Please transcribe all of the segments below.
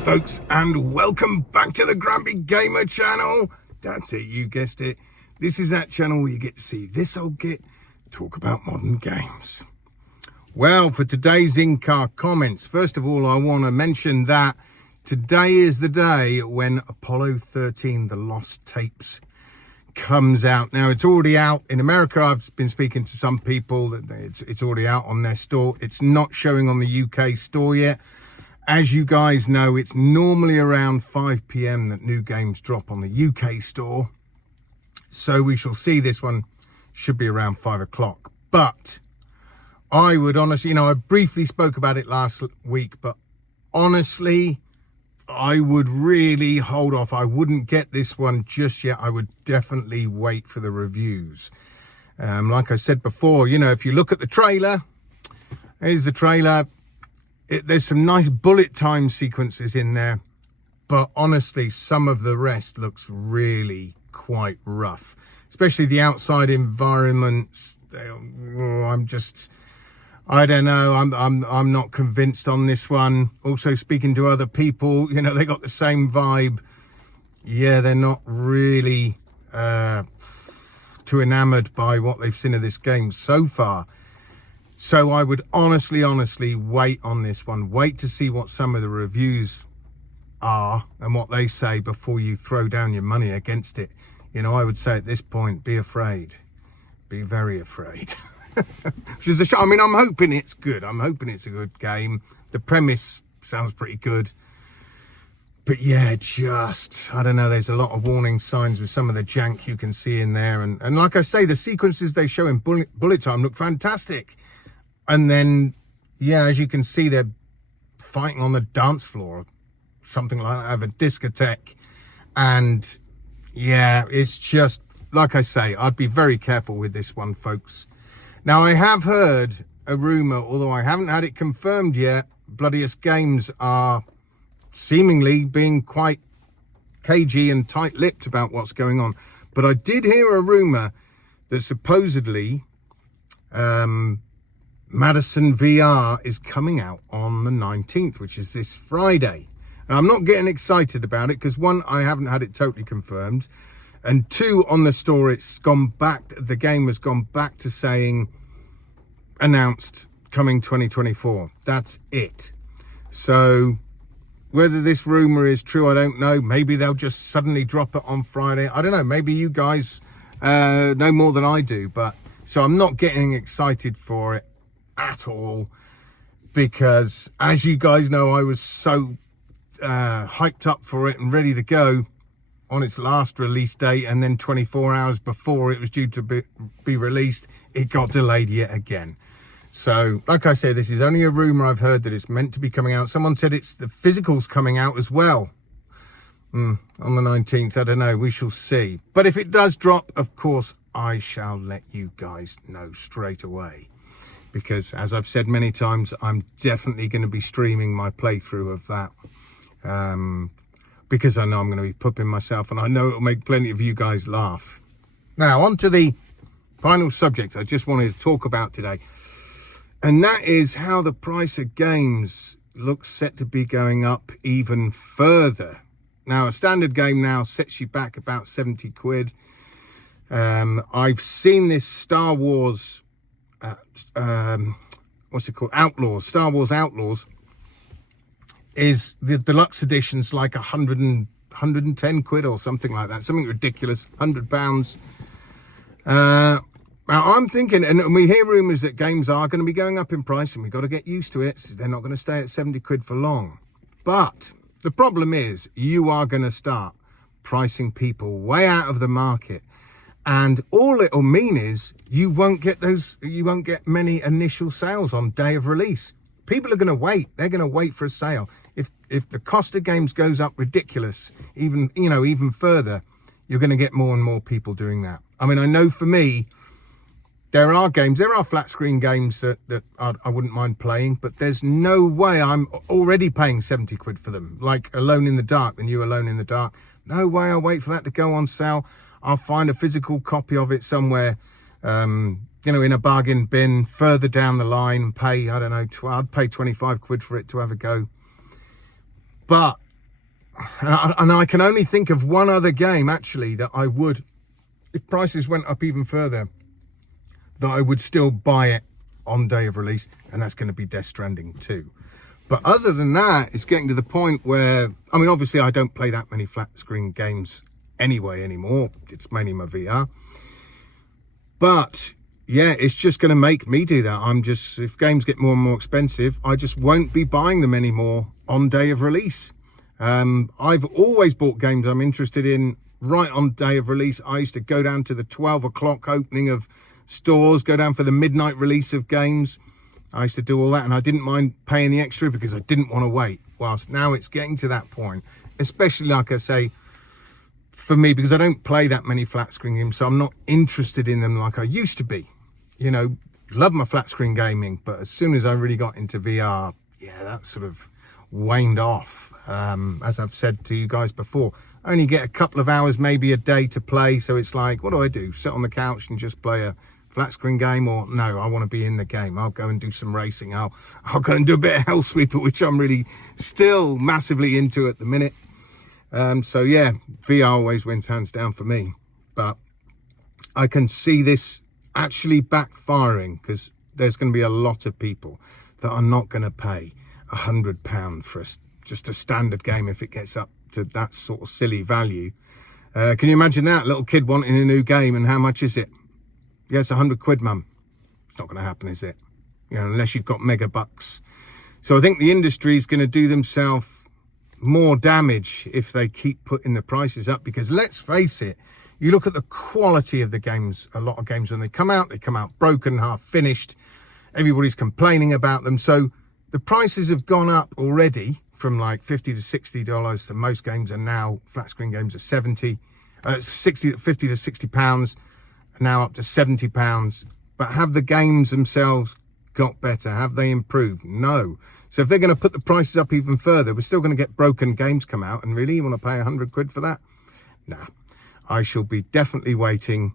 folks, and welcome back to the Grumpy Gamer channel. That's it, you guessed it. This is that channel where you get to see this old git talk about modern games. Well, for today's in-car comments, first of all, I want to mention that today is the day when Apollo 13, The Lost Tapes, comes out. Now, it's already out in America. I've been speaking to some people that it's already out on their store. It's not showing on the UK store yet. As you guys know, it's normally around 5 p.m. that new games drop on the UK store. So we shall see. This one should be around 5 o'clock. But I would honestly, I briefly spoke about it last week, but honestly, I would really hold off. I wouldn't get this one just yet. I would definitely wait for the reviews. Like I said before, if you look at the trailer, here's the trailer. There's some nice bullet time sequences in there, but honestly, some of the rest looks really quite rough, especially the outside environments. I don't know. I'm not convinced on this one. Also, speaking to other people, they got the same vibe. Yeah, they're not really too enamored by what they've seen of this game so far. So I would honestly wait on this one. Wait to see what some of the reviews are and what they say before you throw down your money against it. I would say at this point, be afraid. Be very afraid. Which is a shame. I mean, I'm hoping it's good. I'm hoping it's a good game. The premise sounds pretty good. But yeah, I don't know. There's a lot of warning signs with some of the jank you can see in there. And like I say, the sequences they show in bullet time look fantastic. And then, yeah, as you can see, they're fighting on the dance floor or something like that, of a discotheque. And yeah, it's just, like I say, I'd be very careful with this one, folks. Now, I have heard a rumor, although I haven't had it confirmed yet, Bloodiest Games are seemingly being quite cagey and tight-lipped about what's going on. But I did hear a rumor that supposedly Madison VR is coming out on the 19th, which is this Friday. And I'm not getting excited about it because, one, I haven't had it totally confirmed. And two, on the store, the game has gone back to saying announced coming 2024. That's it. So whether this rumor is true, I don't know. Maybe they'll just suddenly drop it on Friday. I don't know. Maybe you guys know more than I do. But so I'm not getting excited for it at all, because as you guys know, I was so hyped up for it and ready to go on its last release date, and then 24 hours before it was due to be released, it got delayed yet again. So like I said, this is only a rumor. I've heard that it's meant to be coming out. Someone said it's the physical's coming out as well on the 19th. I don't know, we shall see. But if it does drop, of course I shall let you guys know straight away. Because, as I've said many times, I'm definitely going to be streaming my playthrough of that. Because I know I'm going to be pooping myself, and I know it'll make plenty of you guys laugh. Now, on to the final subject I just wanted to talk about today. And that is how the price of games looks set to be going up even further. Now, a standard game now sets you back about 70 quid. I've seen this Star Wars... what's it called? Outlaws. Star Wars Outlaws is the deluxe edition's like 110 quid or something like that. Something ridiculous. £100. Now I'm thinking, and we hear rumours that games are going to be going up in price, and we've got to get used to it. So they're not going to stay at 70 quid for long. But the problem is, you are going to start pricing people way out of the market. And all it'll mean is you won't get many initial sales on day of release. People are going to wait. They're going to wait for a sale. If the cost of games goes up ridiculous, even further, you're going to get more and more people doing that. I mean, I know for me, there are flat screen games that I wouldn't mind playing, but there's no way I'm already paying 70 quid for them. Like Alone in the Dark, the new Alone in the Dark. No way I'll wait for that to go on sale. I'll find a physical copy of it somewhere, in a bargain bin further down the line and pay, I don't know, I'd pay 25 quid for it to have a go. But and I can only think of one other game actually that I would, if prices went up even further, that I would still buy it on day of release, and that's going to be Death Stranding 2. But other than that, it's getting to the point where, I mean, obviously I don't play that many flat screen games anyway anymore. It's mainly my VR. But yeah, it's just going to make me do that. If games get more and more expensive, I just won't be buying them anymore on day of release. I've always bought games I'm interested in right on day of release. I used to go down to the 12 o'clock opening of stores, go down for the midnight release of games. I used to do all that, and I didn't mind paying the extra because I didn't want to wait. Whilst now it's getting to that point, especially like I say, for me, because I don't play that many flat screen games, so I'm not interested in them like I used to be. You know, love my flat screen gaming, but as soon as I really got into VR, yeah, that sort of waned off. As I've said to you guys before, I only get a couple of hours, maybe a day to play. So it's like, what do? Sit on the couch and just play a flat screen game? Or no, I want to be in the game. I'll go and do some racing. I'll go and do a bit of Hell Sweeper, which I'm really still massively into at the minute. So yeah, VR always wins hands down for me. But I can see this actually backfiring, because there's going to be a lot of people that are not going to pay £100 for just a standard game if it gets up to that sort of silly value. Can you imagine that? Little kid wanting a new game, and how much is it? Yeah, it's £100, mum. It's not going to happen, is it? You know, unless you've got mega bucks. So I think the industry is going to do themselves more damage if they keep putting the prices up, because let's face it, you look at the quality of the games. A lot of games, when they come out broken, half finished. Everybody's complaining about them. So the prices have gone up already from like $50 to $60. So most games are now, flat screen games are 50 to £60, now up to £70. But have the games themselves got better? Have they improved? No. So if they're going to put the prices up even further, we're still going to get broken games come out. And really, you want to pay £100 for that? Nah. I shall be definitely waiting,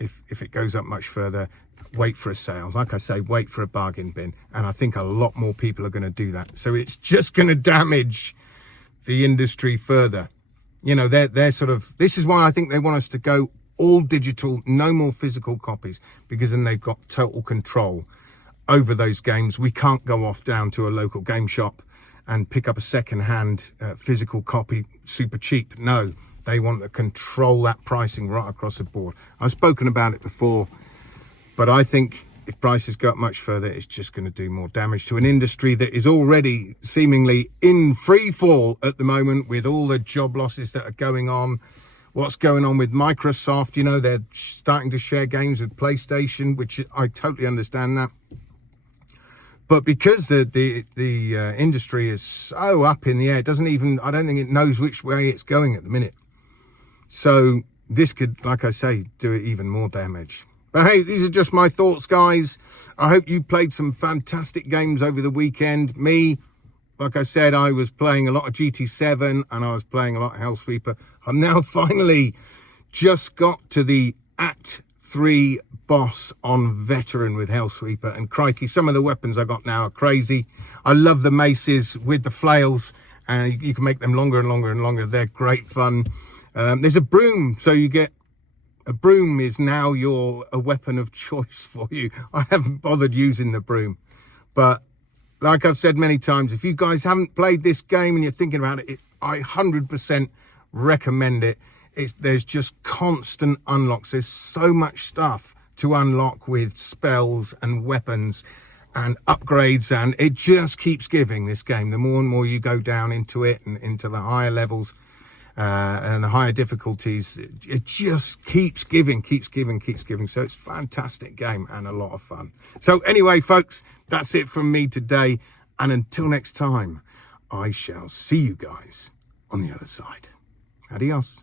if it goes up much further, wait for a sale. Like I say, wait for a bargain bin. And I think a lot more people are going to do that. So it's just going to damage the industry further. You know, they're sort of, this is why I think they want us to go all digital, no more physical copies, because then they've got total control over those games. We can't go off down to a local game shop and pick up a second-hand physical copy super cheap. No. They want to control that pricing right across the board. I've spoken about it before, but I think if prices go up much further, it's just going to do more damage to an industry that is already seemingly in free fall at the moment, with all the job losses that are going on. What's going on with Microsoft? You know, they're starting to share games with PlayStation, which I totally understand that. But because the industry is so up in the air, I don't think it knows which way it's going at the minute. So this could, like I say, do it even more damage. But hey, these are just my thoughts, guys. I hope you played some fantastic games over the weekend. Me, like I said, I was playing a lot of GT7 and I was playing a lot of Hell Sweeper. I've now finally just got to the Act 3 boss on Veteran with Hell Sweeper. And crikey, some of the weapons I got now are crazy. I love the maces with the flails, and you can make them longer and longer and longer. They're great fun. There's a broom, so you get a broom is now a weapon of choice for you. I haven't bothered using the broom, but like I've said many times, if you guys haven't played this game and you're thinking about it, I 100% recommend it. There's just constant unlocks. There's so much stuff to unlock with spells and weapons and upgrades, and it just keeps giving, this game. The more and more you go down into it and into the higher levels, and the higher difficulties, it just keeps giving. So it's a fantastic game and a lot of fun. So anyway, folks, that's it from me today. And until next time, I shall see you guys on the other side. Adios.